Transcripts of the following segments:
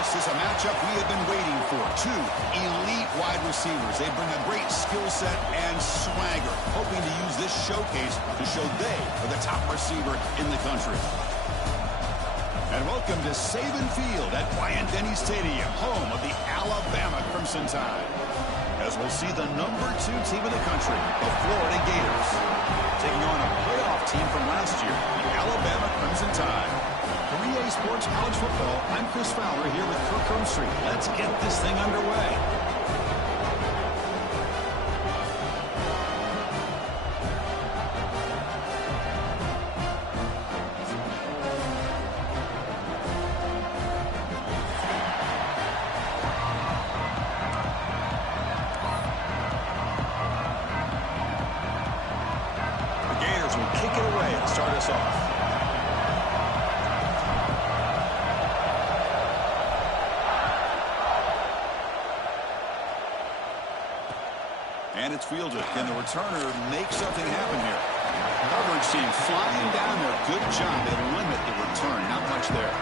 This is a matchup we have been waiting for. Two elite wide receivers. They bring a great skill set and swagger, hoping to use this showcase to show they are the top receiver in the country. And welcome to Saban Field at Bryant-Denny Stadium, home of the Alabama Crimson Tide. As we'll see the #2 team in the country, the Florida Gators, taking on a playoff team from last year, the Alabama Crimson Tide. For EA Sports College Football, I'm Chris Fowler here with Kirk Hermstreet. Let's get this thing underway. And it's fielded. Can the returner make something happen here? Coverage team flying down there. Good job. They limit the return. Not much there.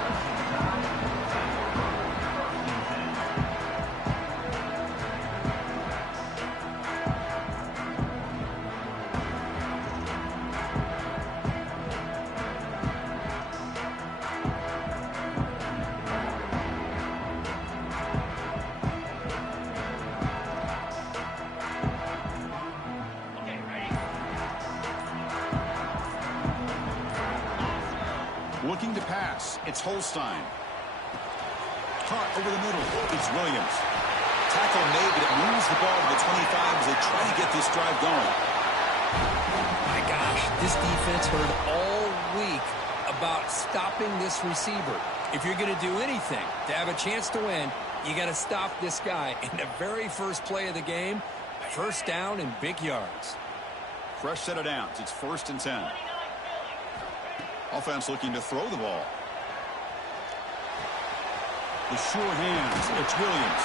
Looking to pass. It's Holstein. Caught over the middle. It's Williams. Tackle made, but it moves the ball to the 25 as they try to get this drive going. My gosh, this defense heard all week about stopping this receiver. If you're going to do anything to have a chance to win, you got to stop this guy. In the very first play of the game, first down and big yards. Fresh set of downs. It's 1st and 10. Offense looking to throw the ball. The sure hands. It's Williams.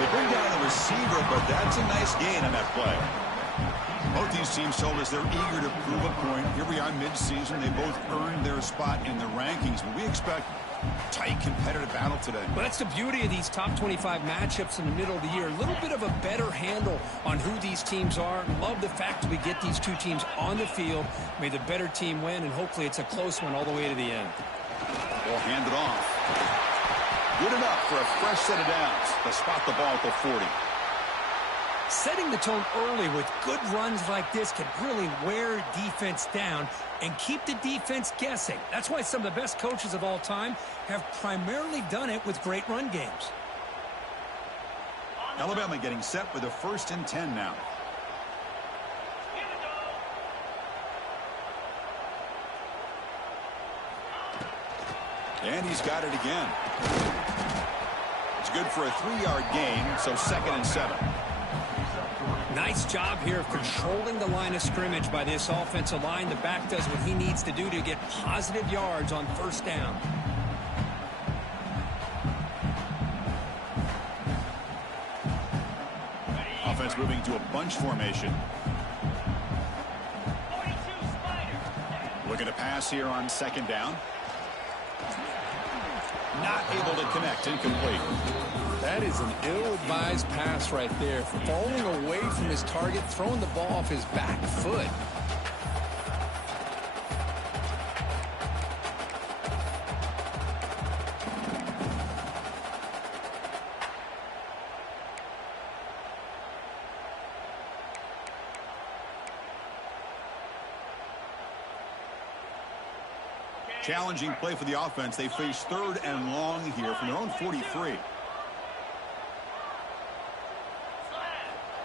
They bring down the receiver, but that's a nice gain on that play. Both these teams told us they're eager to prove a point. Here we are mid-season. They both earned their spot in the rankings, but we expect tight competitive battle today. Well, that's the beauty of these top 25 matchups in the middle of the year. A little bit of a better handle on who these teams are. Love the fact that we get these two teams on the field. May the better team win, and hopefully it's a close one all the way to the end. Ball handed off. Good enough for a fresh set of downs to spot the ball at the 40. Setting the tone early with good runs like this can really wear defense down and keep the defense guessing. That's why some of the best coaches of all time have primarily done it with great run games. Alabama getting set with a 1st and 10 now. And he's got it again. It's good for a 3-yard gain, so 2nd and 7. Nice job here of controlling the line of scrimmage by this offensive line. The back does what he needs to do to get positive yards on 1st down. Offense moving to a bunch formation. Looking to pass here on 2nd down. Not able to connect. Incomplete. That is an ill-advised pass right there. Falling away from his target, throwing the ball off his back foot. Challenging play for the offense. They face 3rd and long here from their own 43.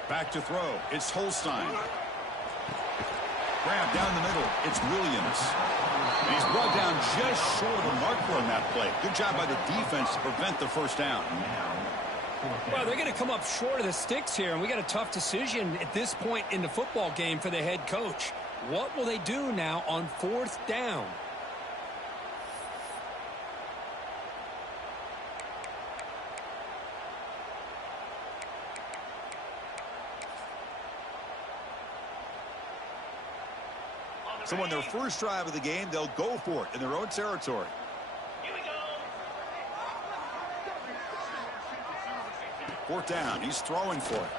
Back to throw. It's Holstein. Grab down the middle. It's Williams. And he's brought down just short of the marker on that play. Good job by the defense to prevent the 1st down. Well, they're going to come up short of the sticks here, and we got a tough decision at this point in the football game for the head coach. What will they do now on 4th down? So on their first drive of the game, they'll go for it in their own territory. Here we go. Fourth down. He's throwing for it.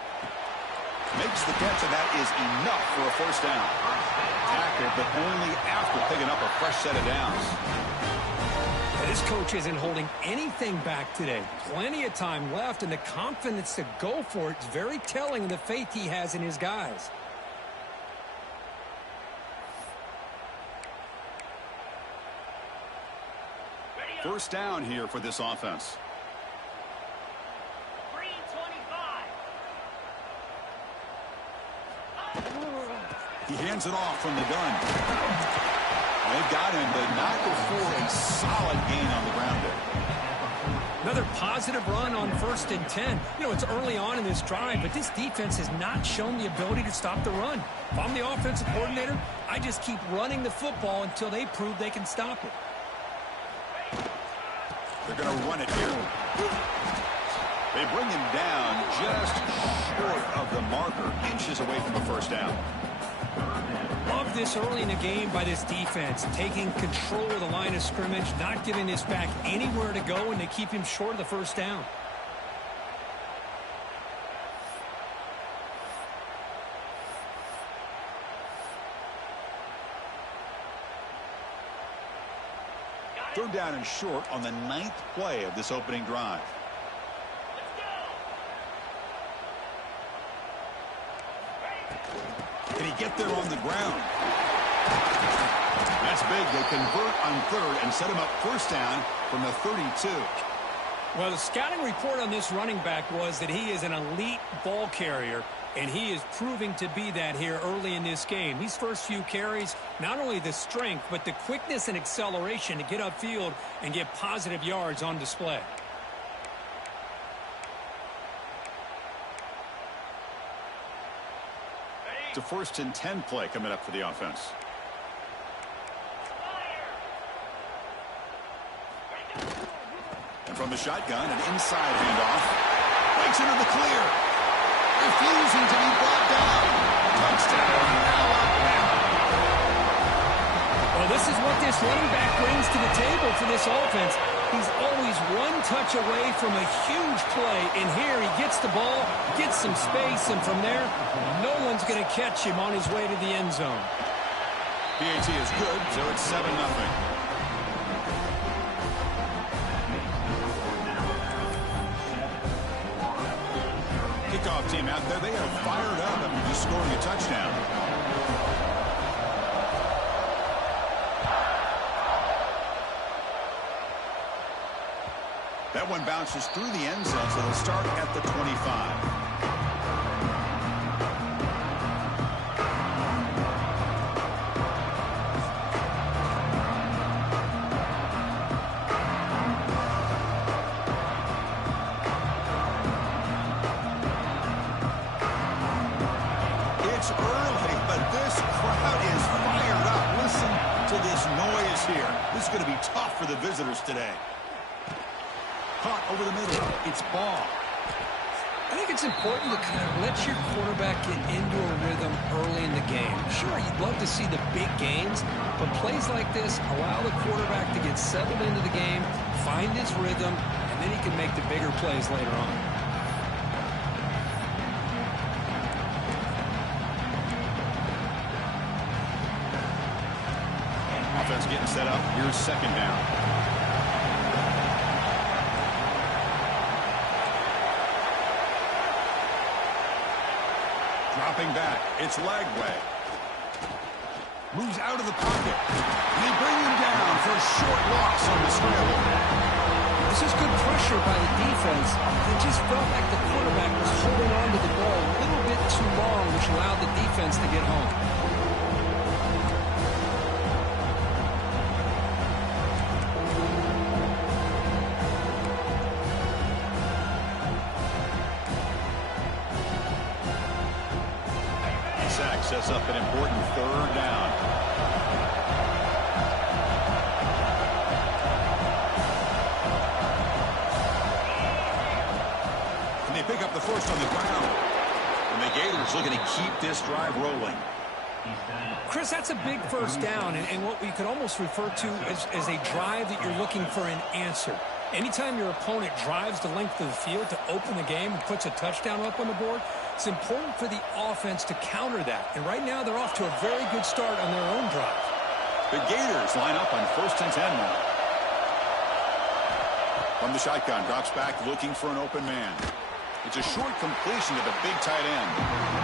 Makes the catch, and that is enough for a first down. Tackled, but only after picking up a fresh set of downs. This coach isn't holding anything back today. Plenty of time left, and the confidence to go for it is very telling of the faith he has in his guys. First down here for this offense. He hands it off from the gun. They've got him, but not before a solid gain on the ground there. Another positive run on 1st and 10. You know, it's early on in this drive, but this defense has not shown the ability to stop the run. If I'm the offensive coordinator, I just keep running the football until they prove they can stop it. They're going to run it here. They bring him down just short of the marker, inches away from the first down. Love this early in the game by this defense, taking control of the line of scrimmage, not giving this back anywhere to go, and they keep him short of the first down. Third down and short on the 9th play of this opening drive. Can he get there on the ground? That's big. They convert on third and set him up first down from the 32. Well, the scouting report on this running back was that he is an elite ball carrier, and he is proving to be that here early in this game. These first few carries, not only the strength, but the quickness and acceleration to get upfield and get positive yards on display. It's a 1st and 10 play coming up for the offense. And from the shotgun, an inside handoff. Breaks into the clear. Refusing to be brought down. Touchdown, Alabama. Well, this is what this running back brings to the table for this offense. He's always one touch away from a huge play, and here he gets the ball, gets some space, and from there, no one's going to catch him on his way to the end zone. PAT is good, so it's 7-0. Kickoff team out there, they are fired up after just scoring a touchdown. That one bounces through the end zone, so they'll start at the 25. It's early, but this crowd is fired up. Listen to this noise here. This is going to be tough for the visitors today. Caught over the middle. It's ball. I think it's important to kind of let your quarterback get into a rhythm early in the game. Sure, you'd love to see the big gains, but plays like this allow the quarterback to get settled into the game, find his rhythm, and then he can make the bigger plays later on. Offense getting set up. Here's second down. Dropping back. It's Lagway. Moves out of the pocket. And they bring him down for a short loss on the scramble. This is good pressure by the defense. It just felt like the quarterback was holding on to the ball a little bit too long, which allowed the defense to get home. Sets up an important third down. And they pick up the first on the ground. And the Gators looking to keep this drive rolling. Chris, that's a big first down, and what we could almost refer to as a drive that you're looking for an answer. Anytime your opponent drives the length of the field to open the game and puts a touchdown up on the board, it's important for the offense to counter that. And right now, they're off to a very good start on their own drive. The Gators line up on 1st and 10 now. From the shotgun, drops back looking for an open man. It's a short completion to the big tight end.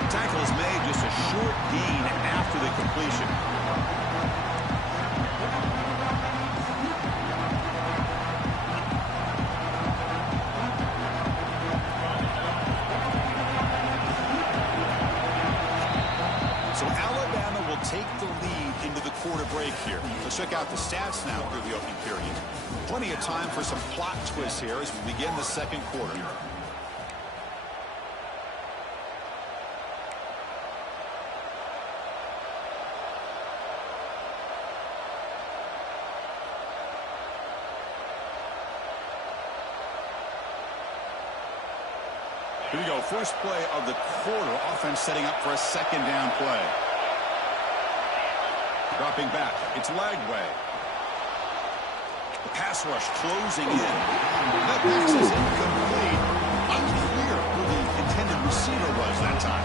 The tackle is made, just a short gain after the completion. So Alabama will take the lead into the quarter break here. Let's check out the stats now through the opening period. Plenty of time for some plot twists here as we begin the second quarter. Here we go. First play of the quarter. Offense setting up for a second down play. Dropping back. It's Lagway. The pass rush closing in. That pass is incomplete. Unclear who the intended receiver was that time.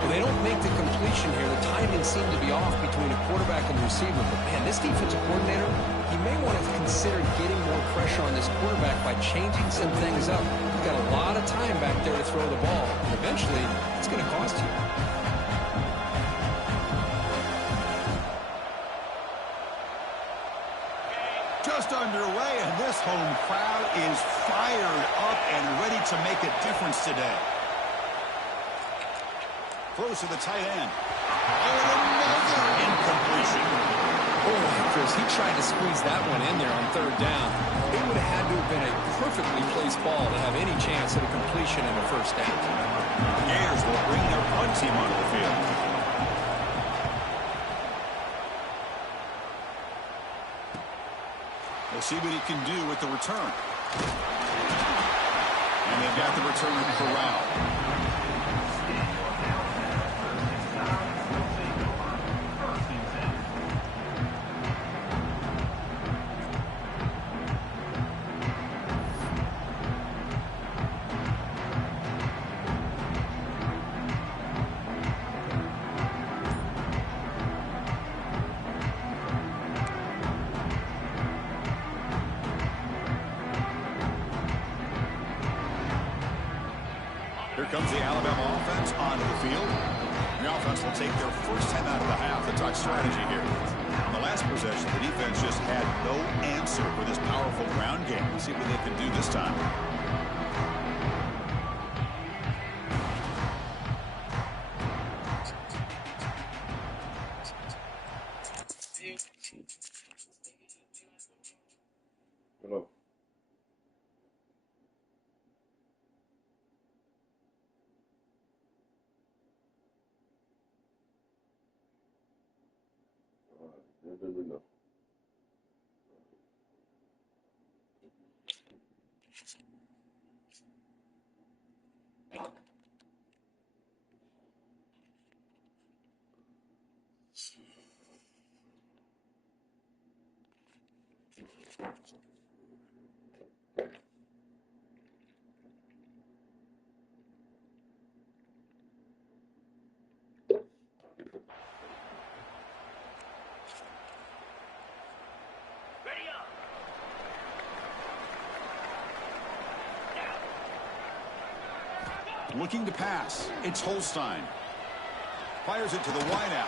Well, they don't make the completion here. The timing seemed to be off between a quarterback and the receiver. But, man, this defensive coordinator, he may want to consider getting more pressure on this quarterback by changing some things up. He's got a lot of time back there to throw the ball. And eventually, it's going to cost you. Just underway, and this home crowd is fired up and ready to make a difference today. Close to the tight end. Oh, another incompletion. Boy, Chris, he tried to squeeze that one in there on 3rd down. It would have had to have been a perfectly placed ball to have any chance at a completion in the 1st down. The Gators will bring their punt team onto the field. We'll see what he can do with the return. And they've got the returner corralled. Here comes the Alabama offense onto the field. The offense will take their first time out of the half to talk strategy here. On the last possession, the defense just had no answer for this powerful ground game. Let's see what they can do this time. Hello. No. Looking to pass. It's Holstein. Fires it to the wideout.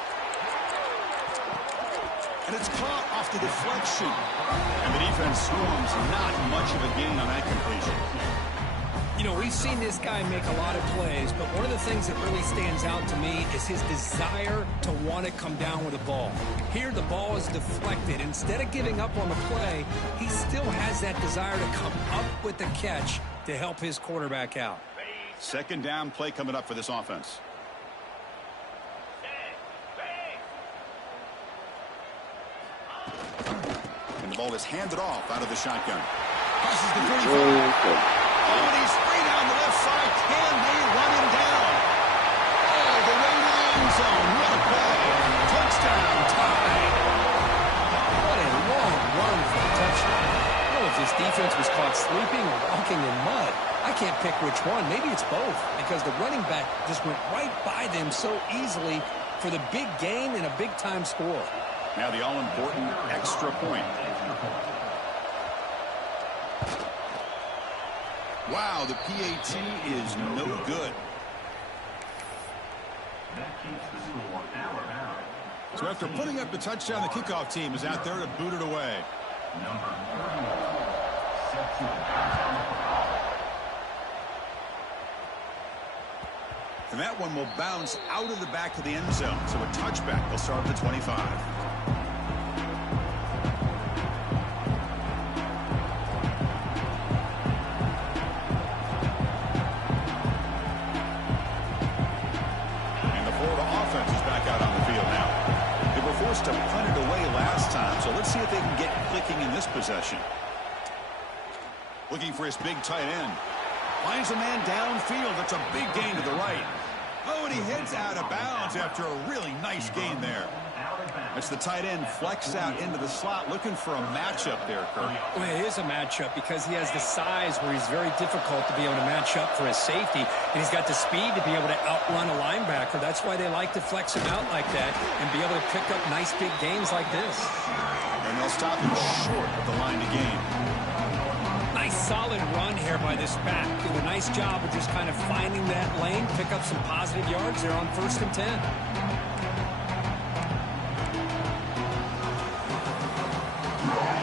And it's caught off the deflection. And the defense swarms. Not much of a gain on that completion. You know, we've seen this guy make a lot of plays, but one of the things that really stands out to me is his desire to want to come down with the ball. Here, the ball is deflected. Instead of giving up on the play, he still has that desire to come up with the catch to help his quarterback out. Second down play coming up for this offense. And the ball is handed off out of the shotgun. Passes the 35. Oh, and he's free down the left side. Can they run him down? Oh, the way to the end zone. What a play. Touchdown, tie. What a long run for a touchdown. I don't know if this defense was caught sleeping or walking in mud. I can't pick which one. Maybe it's both, because the running back just went right by them so easily for the big gain and a big-time score. Now the all-important extra point. Wow, the PAT is no good. So after putting up the touchdown, the kickoff team is out there to boot it away. And that one will bounce out of the back of the end zone. So a touchback will start at the 25. To punt it away last time, so let's see if they can get clicking in this possession. Looking for his big tight end. Finds a man downfield. That's a big gain to the right. Oh, and he heads out of bounds after a really nice gain there. That's the tight end flexed out into the slot, looking for a matchup there, Kirk. Well, it is a matchup because he has the size where he's very difficult to be able to match up for his safety, and he's got the speed to be able to outrun a linebacker. That's why they like to flex him out like that and be able to pick up nice big gains like this. And they'll stop him short of the line to gain. Nice solid run here by this back. Did a nice job of just kind of finding that lane, pick up some positive yards there on 1st and 10.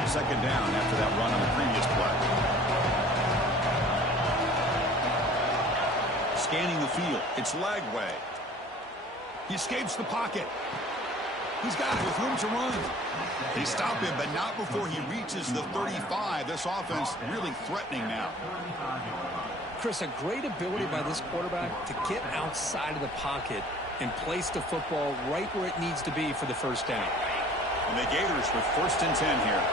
Second down after that run on the previous play. Scanning the field. It's Lagway. He escapes the pocket. He's got it with room to run. They stop him, but not before he reaches the 35. This offense really threatening now. Chris, a great ability by this quarterback to get outside of the pocket and place the football right where it needs to be for the first down. And the Gators with 1st and 10 here.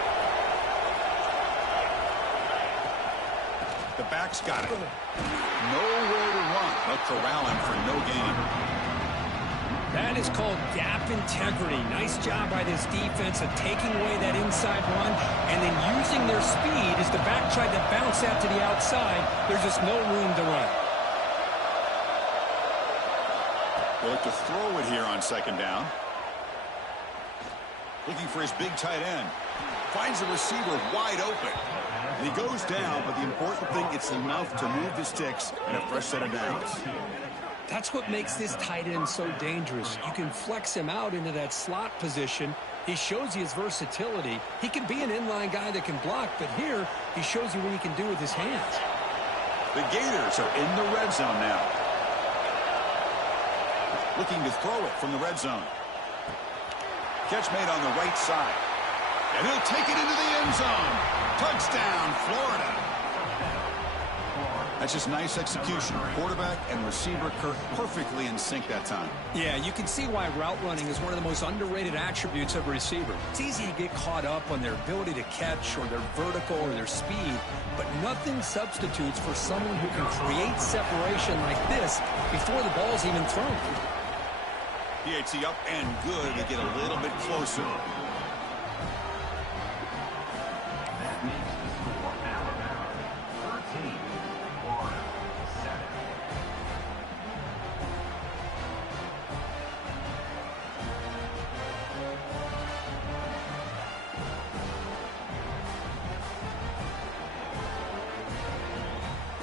The back's got it. Nowhere to run. They'll corral him for no gain. That is called gap integrity. Nice job by this defense of taking away that inside run and then using their speed as the back tried to bounce out to the outside. There's just no room to run. They'll look to throw it here on 2nd down. Looking for his big tight end. Finds the receiver wide open. And he goes down, but the important thing, it's enough to move the sticks and a fresh set of downs. That's what makes this tight end so dangerous. You can flex him out into that slot position. He shows you his versatility. He can be an inline guy that can block, but here he shows you what he can do with his hands. The Gators are in the red zone now. Looking to throw it from the red zone. Catch made on the right side. And he'll take it into the end zone. Touchdown, Florida. That's just nice execution. Quarterback and receiver Kirk perfectly in sync that time. Yeah, you can see why route running is one of the most underrated attributes of a receiver. It's easy to get caught up on their ability to catch or their vertical or their speed, but nothing substitutes for someone who can create separation like this before the ball's even thrown. PAT up and good to get a little bit closer.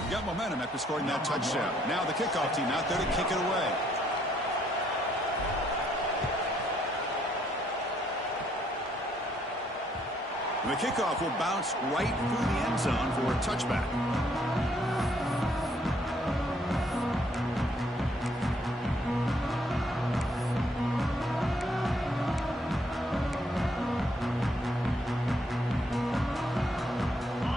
Got momentum after scoring that touchdown. Now the kickoff team out there to kick it away. The kickoff will bounce right through the end zone for a touchback.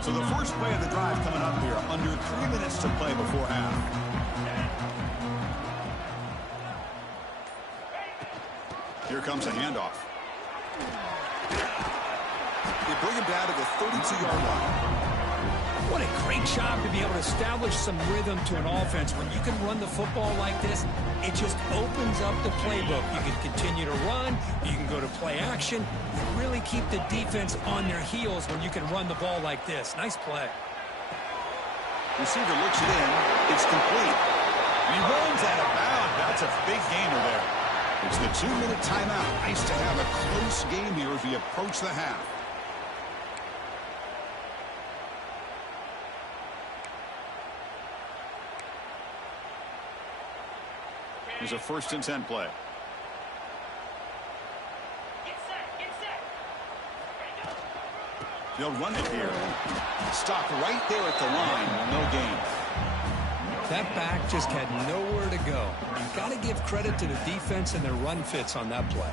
So the first play of the drive coming up here, under 3 minutes to play before half. Here comes a handoff. They bring him down to the 32-yard line. What a great job to be able to establish some rhythm to an offense. When you can run the football like this, it just opens up the playbook. You can continue to run. You can go to play action. You really keep the defense on their heels when you can run the ball like this. Nice play. Receiver looks it in. It's complete. He runs out of bounds. That's a big gainer there. It's the 2-minute timeout. Nice to have a close game here as we approach the half. Here's a 1st and 10 play. They'll run it here. Stop right there at the line. No gain. That back just had nowhere to go. You've got to give credit to the defense and their run fits on that play.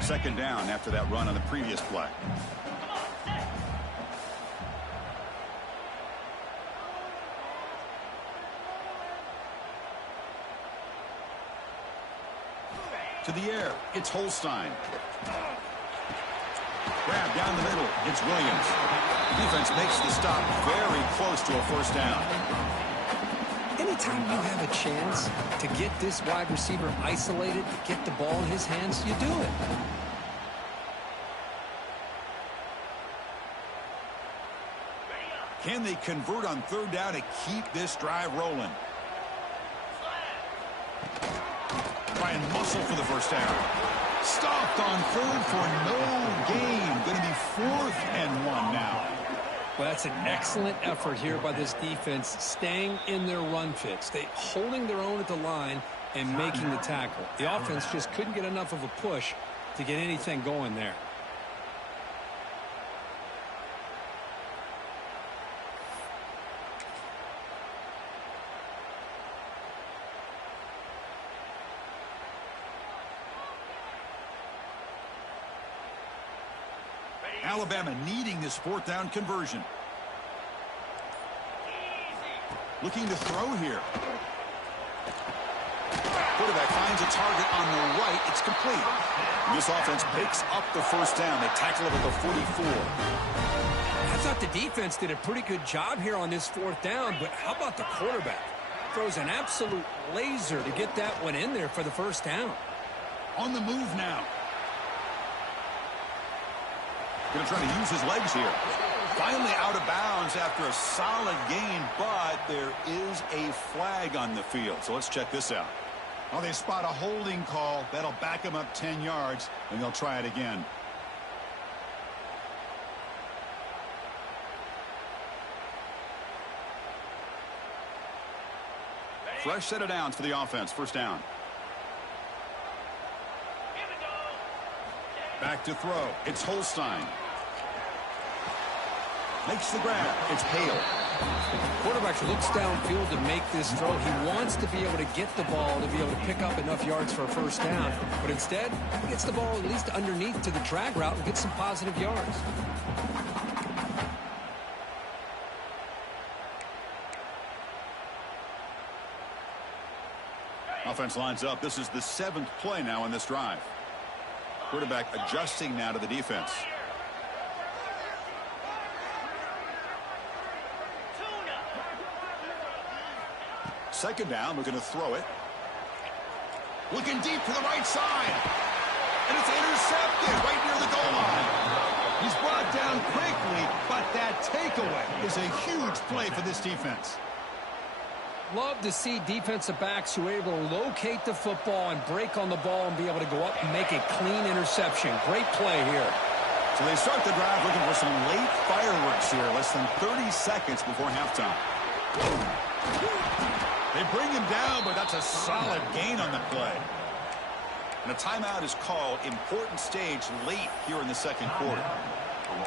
Second down after that run on the previous play. To the air, it's Holstein. Grab down the middle, it's Williams. Defense makes the stop very close to a 1st down. Anytime you have a chance to get this wide receiver isolated, get the ball in his hands, you do it. Can they convert on 3rd down to keep this drive rolling? Try and muscle for the 1st down. Stopped on 3rd for no gain. Going to be 4th and 1 now. Well, that's an excellent effort here by this defense, staying in their run fits. They holding their own at the line and making the tackle. The offense just couldn't get enough of a push to get anything going there. Alabama needing this 4th down conversion. Looking to throw here. Quarterback finds a target on the right. It's complete. And this offense picks up the 1st down. They tackle it at the 44. I thought the defense did a pretty good job here on this 4th down, but how about the quarterback? Throws an absolute laser to get that one in there for the 1st down. On the move now. Going to try to use his legs here. Finally out of bounds after a solid gain, but there is a flag on the field. So let's check this out. Oh, they spot a holding call. That'll back him up 10 yards, and they'll try it again. Fresh set of downs for the offense. 1st down. Back to throw. It's Holstein. Makes the grab. It's Hale. Quarterback looks downfield to make this throw. He wants to be able to get the ball to be able to pick up enough yards for a 1st down. But instead, he gets the ball at least underneath to the drag route and gets some positive yards. Offense lines up. This is the 7th play now in this drive. Quarterback adjusting now to the defense. Second down, looking to throw it. Looking deep to the right side. And it's intercepted right near the goal line. He's brought down quickly, but that takeaway is a huge play for this defense. Love to see defensive backs who are able to locate the football and break on the ball and be able to go up and make a clean interception. Great play here. So they start the drive looking for some late fireworks here. Less than 30 seconds before halftime. They bring him down, but that's a solid gain on the play. And a timeout is called. Important stage late here in the 2nd quarter.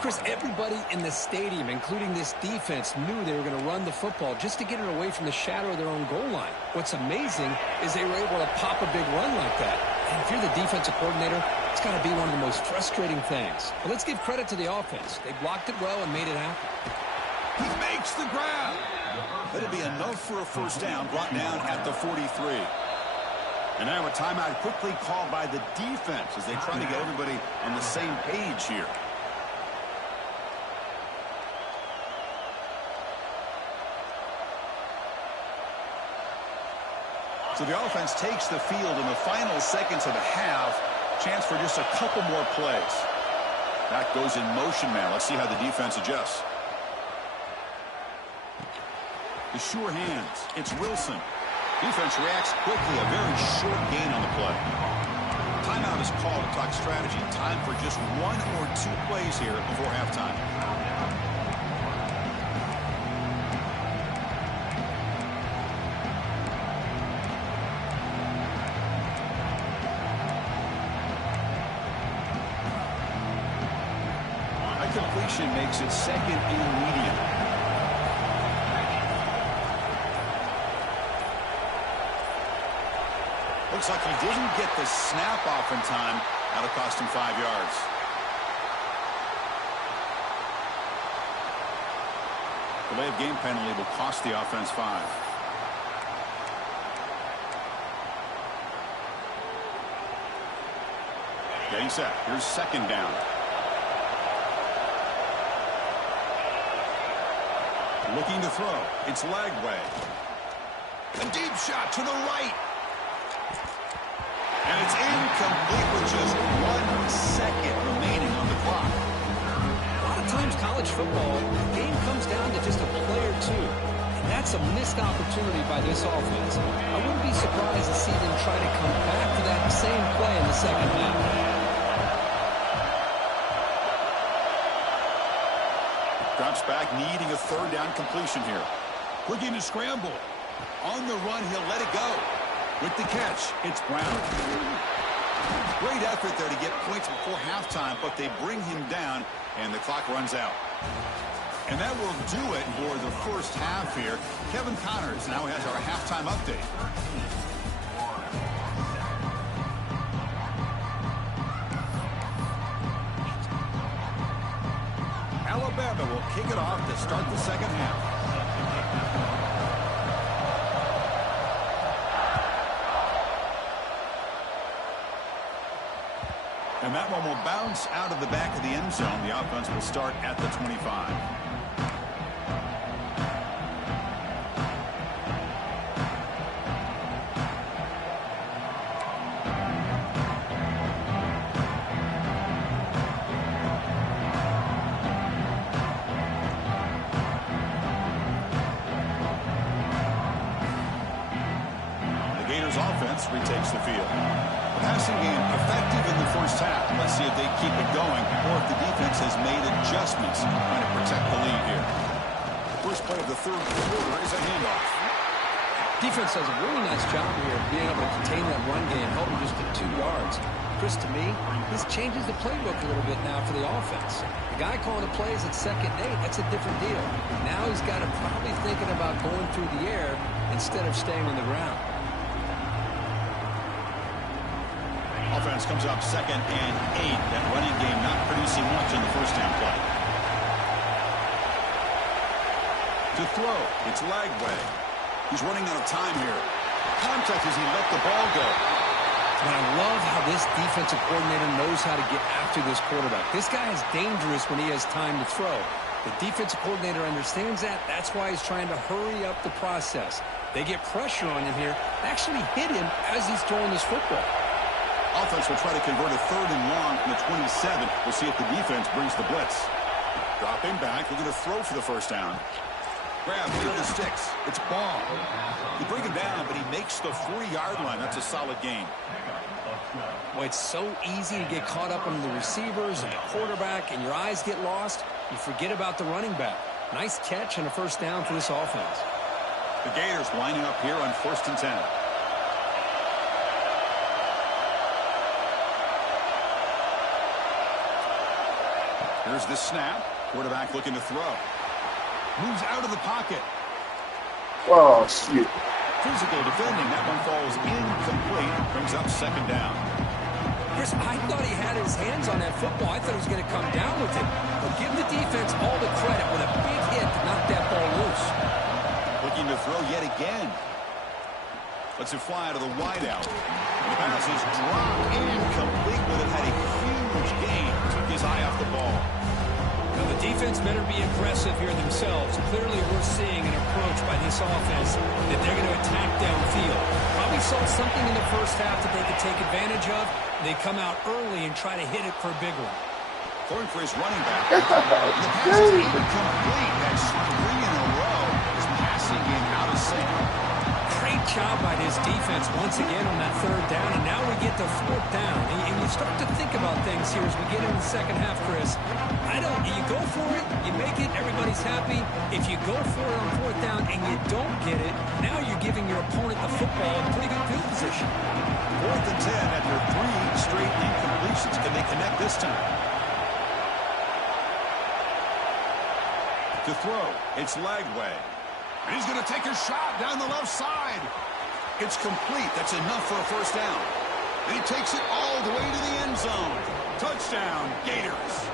Chris, everybody in the stadium, including this defense, knew they were going to run the football just to get it away from the shadow of their own goal line. What's amazing is they were able to pop a big run like that. And if you're the defensive coordinator, it's got to be one of the most frustrating things. But let's give credit to the offense. They blocked it well and made it happen. He makes the grab. That'll be enough for a first down, brought down at the 43. And now a timeout quickly called by the defense as they try to get everybody on the same page here. So the offense takes the field in the final seconds of the half. Chance for just a couple more plays. That goes in motion now. Let's see how the defense adjusts. The sure hands. It's Wilson. Defense reacts quickly. A very short gain on the play. Timeout is called to talk strategy. Time for just 1 or 2 plays here before halftime. Completion makes it second and medium. Looks like he didn't get the snap off in time. That'll cost him 5 yards. Delay of game penalty will cost the offense 5. Getting set. Here's second down. Looking to throw. It's Lagway. A deep shot to the right. And it's incomplete with just 1 second remaining on the clock. A lot of times college football, the game comes down to just a play or two. And that's a missed opportunity by this offense. I wouldn't be surprised to see them try to come back to that same play in the second half. Drops back, needing a third down completion here. Looking to scramble. On the run, he'll let it go. With the catch, it's Brown. Great effort there to get points before halftime, but they bring him down, and the clock runs out. And that will do it for the first half here. Kevin Connors now has our halftime update. Alabama will kick it off to start the second half. And that one will bounce out of the back of the end zone. The offense will start at the 25. Offense retakes the field. The passing game effective in the first half. Let's see if they keep it going or if the defense has made adjustments trying to protect the lead here. The first play of the third quarter is a handoff. Defense does a really nice job here of being able to contain that run game, holding just to 2 yards. Chris, to me, this changes the playbook a little bit now for the offense. The guy calling the plays at 2nd and 8, that's a different deal. Now he's got to probably thinking about going through the air instead of staying on the ground. Offense comes up 2nd and 8. That running game not producing much in the first down play. To throw, it's Lagway. He's running out of time here. Contact as he let the ball go. And I love how this defensive coordinator knows how to get after this quarterback. This guy is dangerous when he has time to throw. The defensive coordinator understands that. That's why he's trying to hurry up the process. They get pressure on him here. Actually hit him as he's throwing this football. Offense will try to convert a 3rd and long from the 27. We'll see if the defense brings the blitz. Dropping back, looking to throw for the first down. Grab near the sticks. It's Ball. You bring him down, but he makes the 40-yard line. That's a solid gain. Well, it's so easy to get caught up on the receivers and the quarterback, and your eyes get lost. You forget about the running back. Nice catch and a first down for this offense. The Gators lining up here on 1st and 10. Here's the snap. Quarterback looking to throw. Moves out of the pocket. Oh, shit. Physical defending. That one falls incomplete. Brings up 2nd down. Chris, I thought he had his hands on that football. I thought he was going to come down with it. But give the defense all the credit with a big hit to knock again. Lets it fly out of the wideout. The pass is dropped incomplete, but it had a huge gain. Took his eye off the ball. Now the defense better be aggressive here themselves. Clearly we're seeing an approach by this offense that they're going to attack downfield. Probably saw something in the first half that they could take advantage of. They come out early and try to hit it for a big one. Going for his running back. The pass is incomplete. That's 3 in a row. His passing game out of sync. Great job by this defense once again on that third down, and now we get to fourth down. And you start to think about things here as we get into the second half, Chris. You go for it, you make it, everybody's happy. If you go for it on fourth down and you don't get it, now you're giving your opponent the football in pretty good field position. 4th and 10 after 3 straight incompletions. Can they connect this time? To throw, it's Lagway. And he's going to take a shot down the left side. It's complete. That's enough for a first down. And he takes it all the way to the end zone. Touchdown, Gators.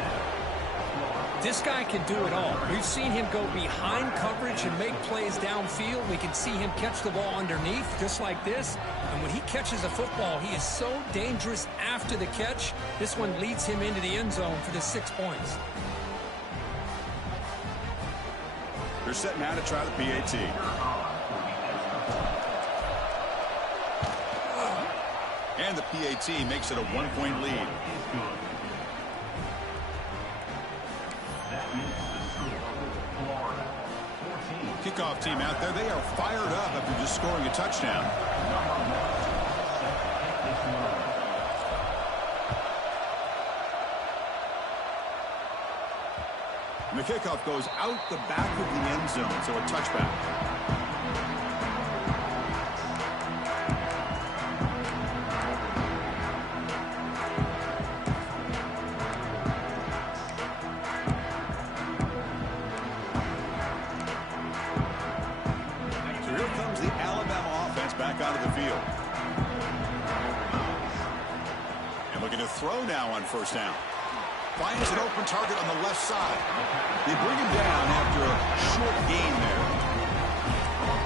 This guy can do it all. We've seen him go behind coverage and make plays downfield. We can see him catch the ball underneath, just like this. And when he catches a football, he is so dangerous after the catch. This one leads him into the end zone for the 6 points. They're set now to try the PAT. And the PAT makes it a 1-point lead. Kickoff team out there. They are fired up after just scoring a touchdown. And the kickoff goes out the back of the end zone, so a touchback. So here comes the Alabama offense back onto the field. And looking to throw now on first down. Finds an open target on the left side. They bring him down after a short gain there.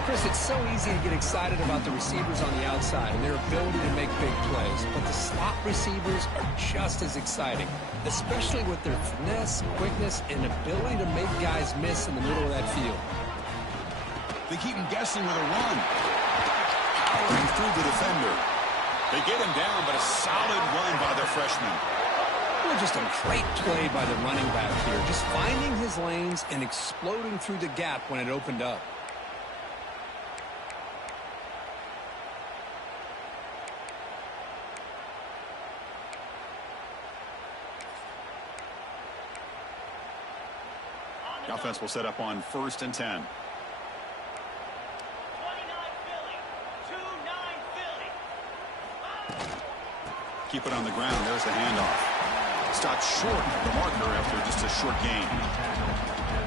Chris, it's so easy to get excited about the receivers on the outside and their ability to make big plays. But the slot receivers are just as exciting, especially with their finesse, quickness, and ability to make guys miss in the middle of that field. They keep him guessing with a run. Powering through the defender. They get him down, but a solid run by the freshman. Just a great play by the running back here. Just finding his lanes and exploding through the gap when it opened up. The offense will set up on 1st and 10. 29 Philly. 2-9 Philly. Keep it on the ground. There's the handoff. Stopped short of the marker after just a short gain.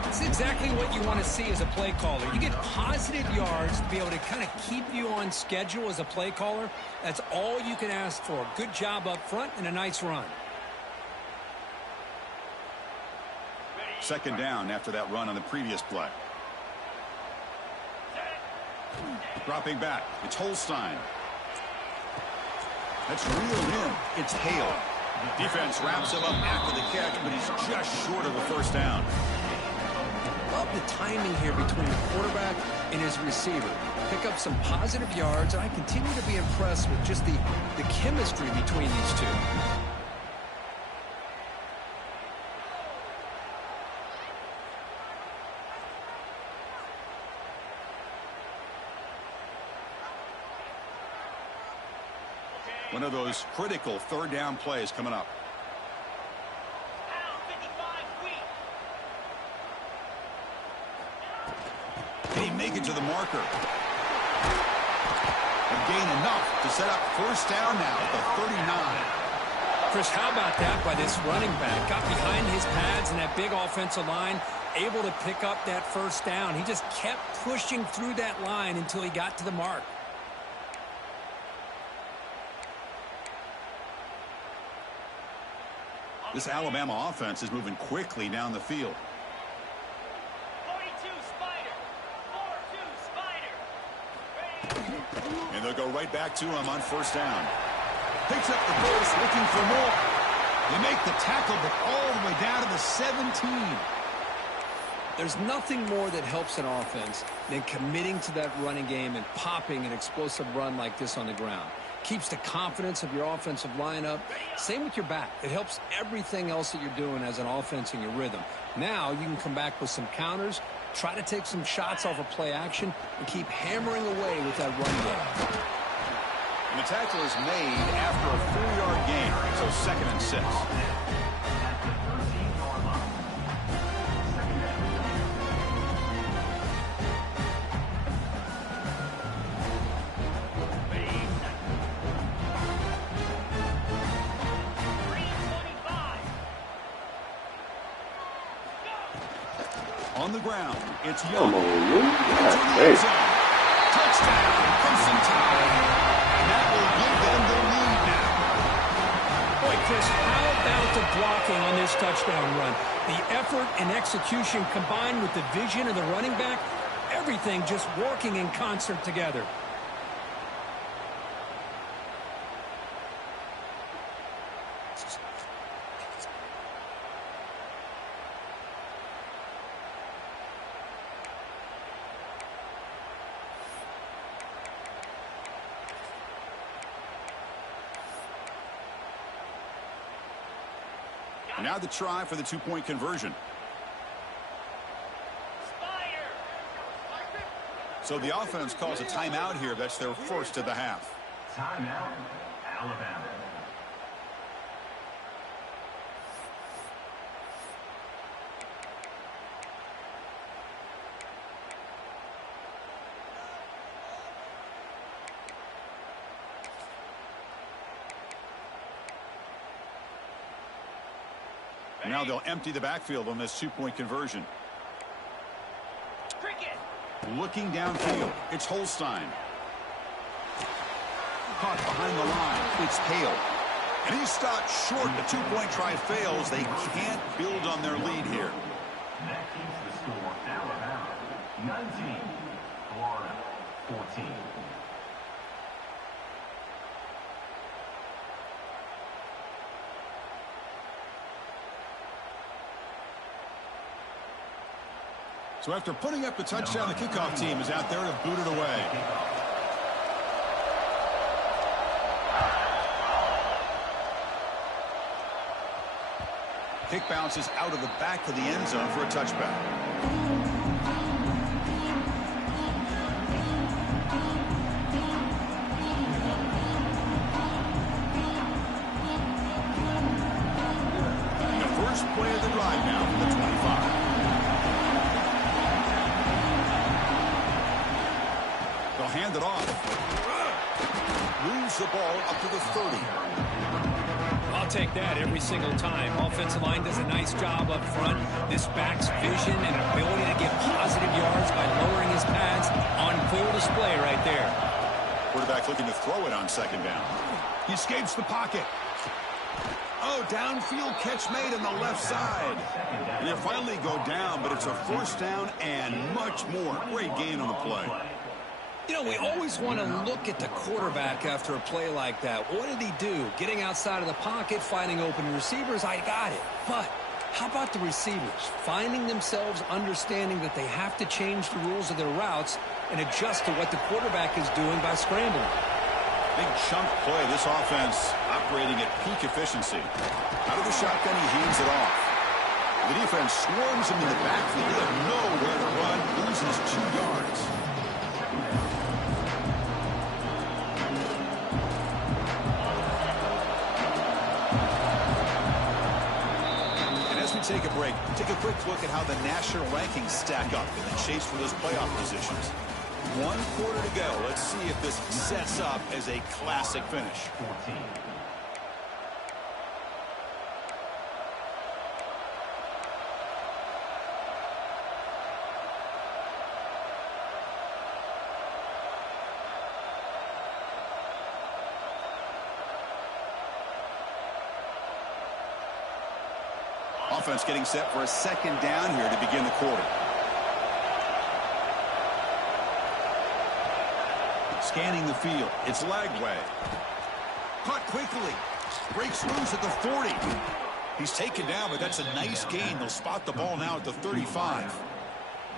It's exactly what you want to see as a play caller. You get positive yards to be able to kind of keep you on schedule as a play caller. That's all you can ask for. Good job up front and a nice run. 2nd down after that run on the previous play. Dropping back. It's Holstein. That's reeled in. It's Hale. Defense wraps him up after the catch, but he's just short of a first down. Love the timing here between the quarterback and his receiver. Pick up some positive yards, and I continue to be impressed with just the chemistry between these two. One of those critical 3rd down plays coming up. Can he make it to the marker? And gain enough to set up first down now at the 39. Chris, how about that by this running back? Got behind his pads and that big offensive line, able to pick up that first down. He just kept pushing through that line until he got to the mark. This Alabama offense is moving quickly down the field. 42 Spider. 4-2 Spider. right back to him on first down. Picks up the pace, looking for more. They make the tackle, but all the way down to the 17. There's nothing more that helps an offense than committing to that running game and popping an explosive run like this on the ground. Keeps the confidence of your offensive line up. Same with your back. It helps everything else that you're doing as an offense in your rhythm. Now you can come back with some counters, try to take some shots off of play action, and keep hammering away with that run game. And the tackle is made after a 4-yard gain, so 2nd and 6. On the ground, it's Young. Touchdown from Ncaa. And that will give them the lead now. Boy, Chris, how about the blocking on this touchdown run? The effort and execution combined with the vision of the running back, everything just working in concert together. And now the try for the 2-point conversion. So the offense calls a timeout here. That's their first of the half. Timeout, Alabama. Now they'll empty the backfield on this 2-point conversion. Looking downfield, it's Holstein. Caught behind the line, it's Hale. And he's stopped short. The 2-point try fails. They can't build on their lead here. That keeps the score Alabama 19, Florida 14. So after putting up the touchdown, the kickoff team is out there to boot it away. Kick bounces out of the back of the end zone for a touchback. The first play of the drive now from the 25. They'll hand it off. Moves the ball up to the 30. I'll take that every single time. Offensive line does a nice job up front. This back's vision and ability to get positive yards by lowering his pads on full display right there. Quarterback looking to throw it on 2nd down. He escapes the pocket. Oh, downfield catch made on the left side. And they finally go down, but it's a 1st down and much more. Great gain on the play. You know, we always want to look at the quarterback after a play like that. What did he do? Getting outside of the pocket, finding open receivers, I got it. But how about the receivers? Finding themselves understanding that they have to change the rules of their routes and adjust to what the quarterback is doing by scrambling. Big chunk play. This offense operating at peak efficiency. Out of the shotgun, he hands it off. The defense swarms him in the backfield. They have nowhere to run. Loses 2 yards. Take a break. Take a quick look at how the national rankings stack up in the chase for those playoff positions. 1 quarter to go. Let's see if this sets up as a classic finish. 14. Offense getting set for a 2nd down here to begin the quarter. scanning the field. It's leg way. Caught quickly. Breaks loose at the 40. He's taken down, but that's a nice gain. They'll spot the ball now at the 35.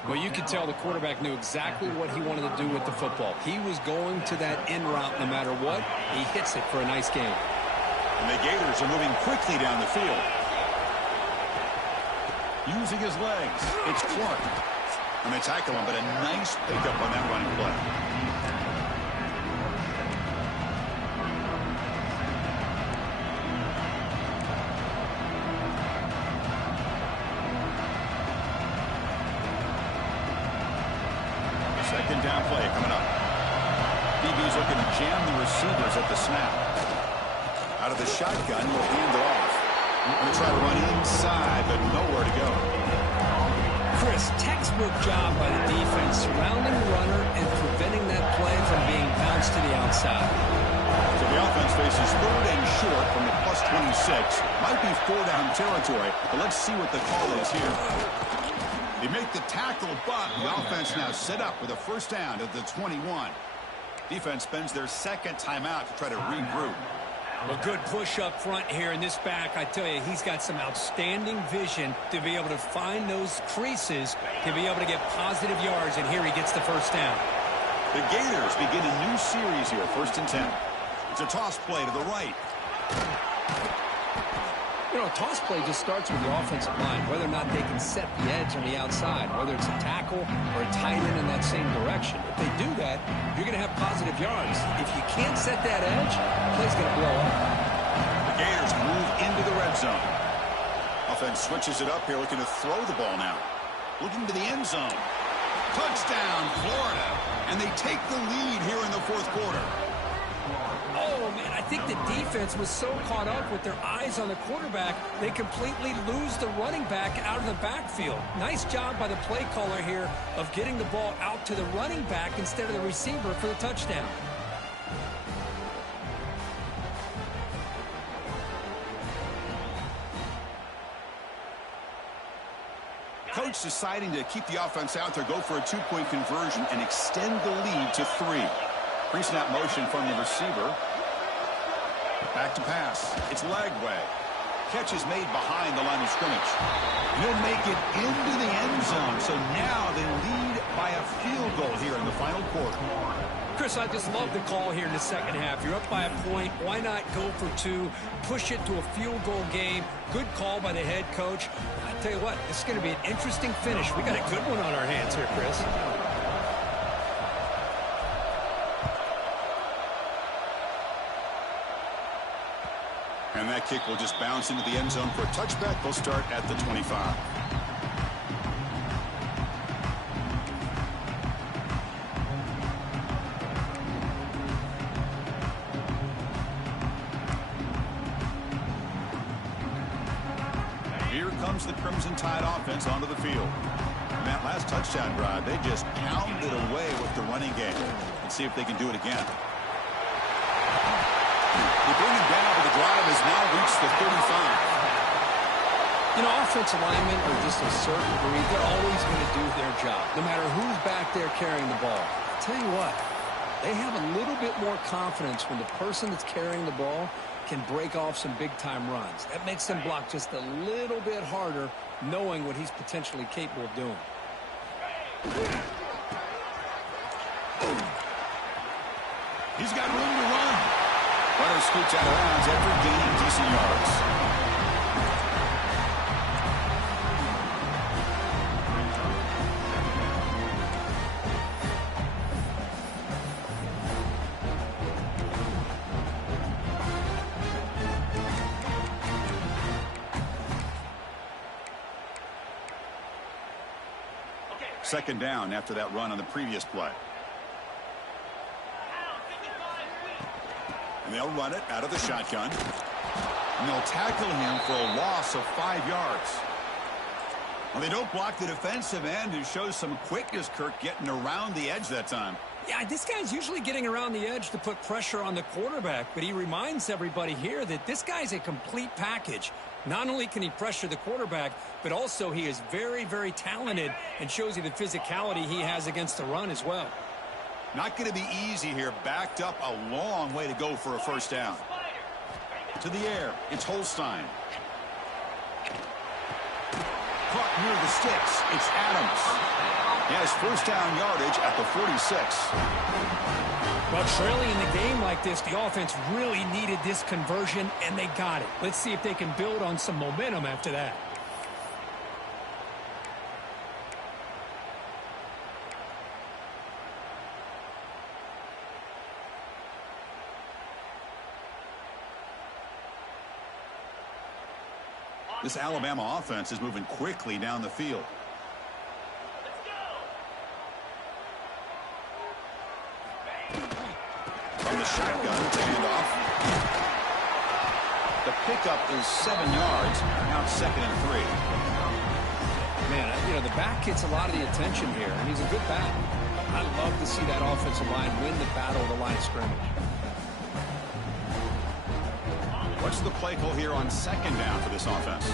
Well, you could tell the quarterback knew exactly what he wanted to do with the football. He was going to that in route no matter what. He hits it for a nice gain. And the Gators are moving quickly down the field. Using his legs. It's Clark. And they tackle him, but a nice pickup on that running play. Second down play coming up. DB's looking to jam the receivers at the snap. Out of the shotgun, will hand it off. Going to try to run inside, but nowhere to go. Chris, textbook job by the defense, surrounding the runner and preventing that play from being bounced to the outside. So the offense faces third and short from the plus 26. Might be 4-down territory, but let's see what the call is here. They make the tackle, but the offense now set up with a first down at the 21. Defense spends their second timeout to try to regroup. Well, good push up front here in this back. I tell you, he's got some outstanding vision to be able to find those creases, to be able to get positive yards, and here he gets the first down. The Gators begin a new series here, 1st and 10. It's a toss play to the right. You know, a toss play just starts with the offensive line, whether or not they can set the edge on the outside, whether it's a tackle or a tight end in that same direction. If they do that, you're going to have positive yards. If you can't set that edge, the play's going to blow up. The Gators move into the red zone. Offense switches it up here, looking to throw the ball now. Looking to the end zone. Touchdown, Florida. And they take the lead here in the 4th quarter. Oh, man, I think the defense was so caught up with their eyes on the quarterback, they completely lose the running back out of the backfield. Nice job by the play caller here of getting the ball out to the running back instead of the receiver for the touchdown. Coach deciding to keep the offense out there, go for a 2-point conversion, and extend the lead to 3. Pre-snap motion from the receiver. Back to pass. It's leg way. Catch is made behind the line of scrimmage. He'll make it into the end zone. So now they lead by a field goal here in the final quarter. Chris, I just love the call here in the second half. You're up by a point. Why not go for 2, push it to a field goal game? Good call by the head coach. I tell you what, this is going to be an interesting finish. We got a good one on our hands here, Chris. And that kick will just bounce into the end zone for a touchback. They'll start at the 25. Here comes the Crimson Tide offense onto the field. And that last touchdown drive, they just pounded away with the running game. Let's see if they can do it again. They bring him down, but the drive has now reached the 35. You know, offensive linemen are just a certain breed. They're always going to do their job, no matter who's back there carrying the ball. I'll tell you what, they have a little bit more confidence when the person that's carrying the ball can break off some big-time runs. That makes them block just a little bit harder, knowing what he's potentially capable of doing. He's got room to run. Runner scoots out of bounds after gaining decent yards. Second down after that run on the previous play. And they'll run it out of the shotgun. And they'll tackle him for a loss of 5 yards. Well, they don't block the defensive end, who shows some quickness, Kirk, getting around the edge that time. Yeah, this guy's usually getting around the edge to put pressure on the quarterback, but he reminds everybody here that this guy's a complete package. Not only can he pressure the quarterback, but also he is very, very talented and shows you the physicality he has against the run as well. Not going to be easy here. Backed up a long way to go for a first down. To the air, it's Holstein. Caught near the sticks, it's Adams. He has first down yardage at the 46. Well, trailing in the game like this, the offense really needed this conversion, and they got it. Let's see if they can build on some momentum after that. This Alabama offense is moving quickly down the field. From the shotgun, it's a handoff. The pickup is 7 yards. Now it's 2nd and 3. Man, you know, the back gets a lot of the attention here, and he's a good back. I love to see that offensive line win the battle of the line of scrimmage. What's the play call here on 2nd down for this offense?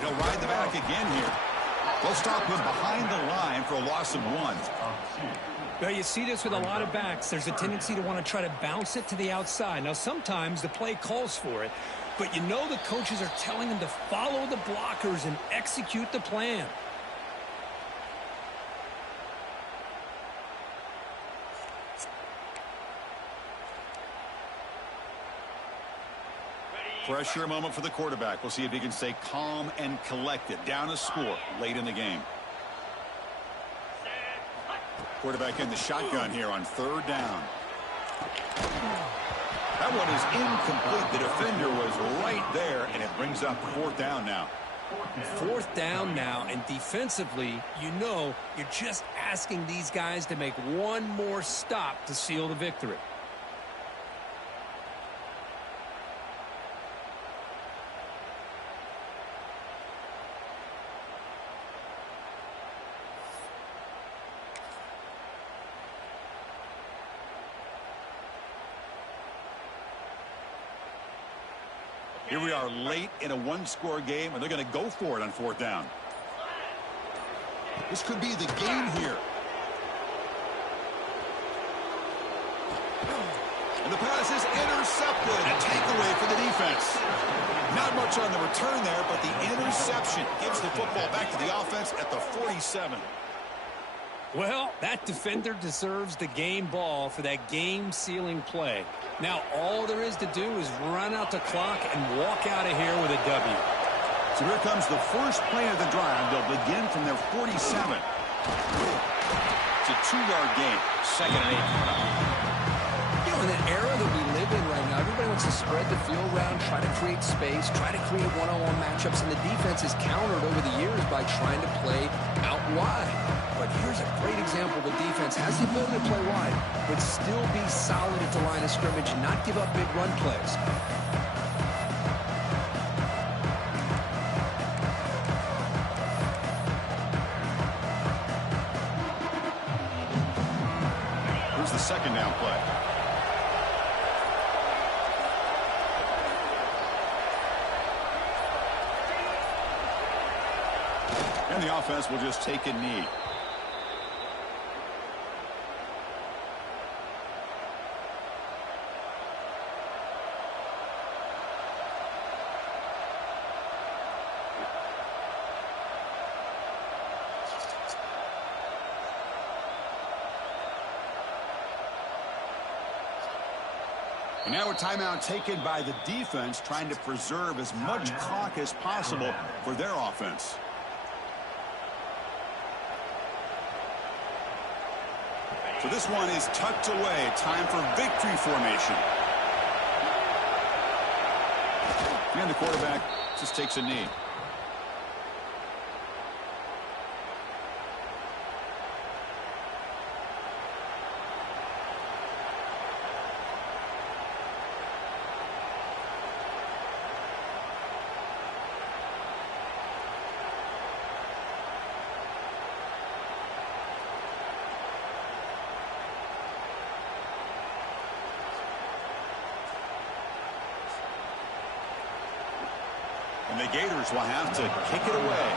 He'll ride the back again here. They'll stop him behind the line for a loss of 1. Well, you see this with a lot of backs. There's a tendency to want to try to bounce it to the outside. Now, sometimes the play calls for it, but you know the coaches are telling them to follow the blockers and execute the plan. Pressure moment for the quarterback. We'll see if he can stay calm and collected. Down a score late in the game. Quarterback in the shotgun here on 3rd down. That one is incomplete. The defender was right there, and it brings up 4th down now. 4th down now, and defensively, you know, you're just asking these guys to make one more stop to seal the victory. Here we are late in a 1-score game, and they're going to go for it on 4th down. This could be the game here. And the pass is intercepted. A takeaway for the defense. Not much on the return there, but the interception gives the football back to the offense at the 47. Well, that defender deserves the game ball for that game-sealing play. Now, all there is to do is run out the clock and walk out of here with a W. So here comes the first play of the drive. They'll begin from their 47. It's a 2-yard gain. 2nd and 8. You know, in the era that we live in right now, everybody wants to spread the field around, try to create space, try to create one-on-one matchups, and the defense is countered over the years by trying to play out wide. But here's a great example. The defense has the ability to play wide, but still be solid at the line of scrimmage and not give up big run plays. Here's the 2nd down play. And the offense will just take a knee. And now a timeout taken by the defense, trying to preserve as much clock as possible for their offense. So this one is tucked away. Time for victory formation. And the quarterback just takes a knee. And the Gators will have to kick it away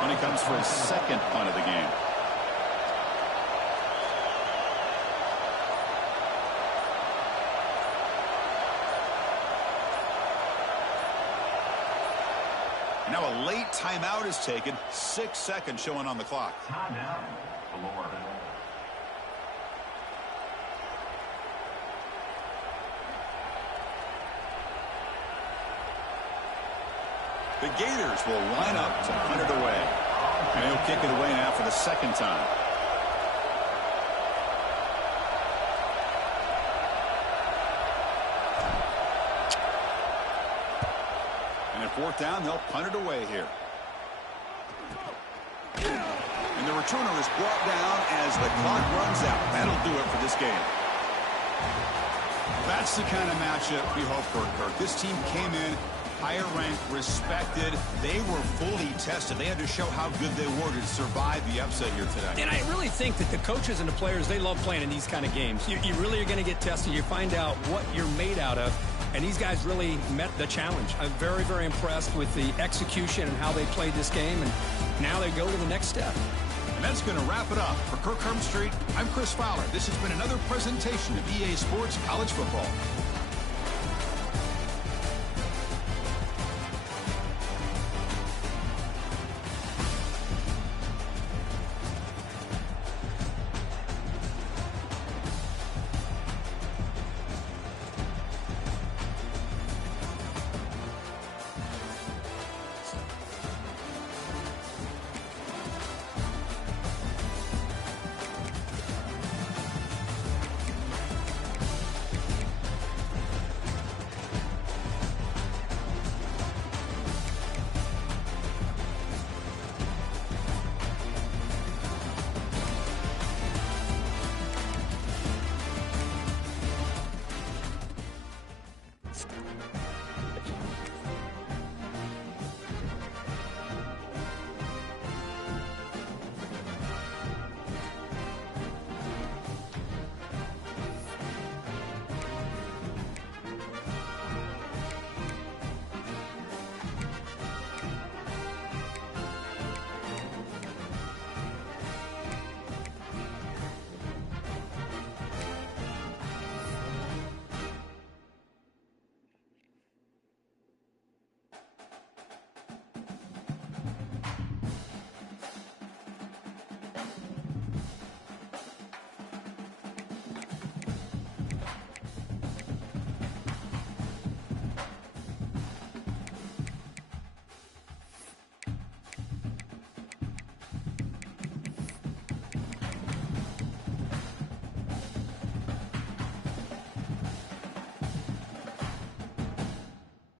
when it comes for his second punt of the game. Now a late timeout is taken. 6 seconds showing on the clock. Timeout, Florida. The Gators will line up to punt it away. And he'll kick it away now for the second time. And at fourth down, they'll punt it away here. And the returner is brought down as the clock runs out. That'll do it for this game. That's the kind of matchup we hope for, Kirk. This team came in higher ranked, respected. They were fully tested. They had to show how good they were to survive the upset here today. And I really think that the coaches and the players, they love playing in these kind of games. You really are going to get tested. You find out what you're made out of. And these guys really met the challenge. I'm very, very impressed with the execution and how they played this game. And now they go to the next step. And that's going to wrap it up. For Kirk Hermstreet, I'm Chris Fowler. This has been another presentation of EA Sports College Football.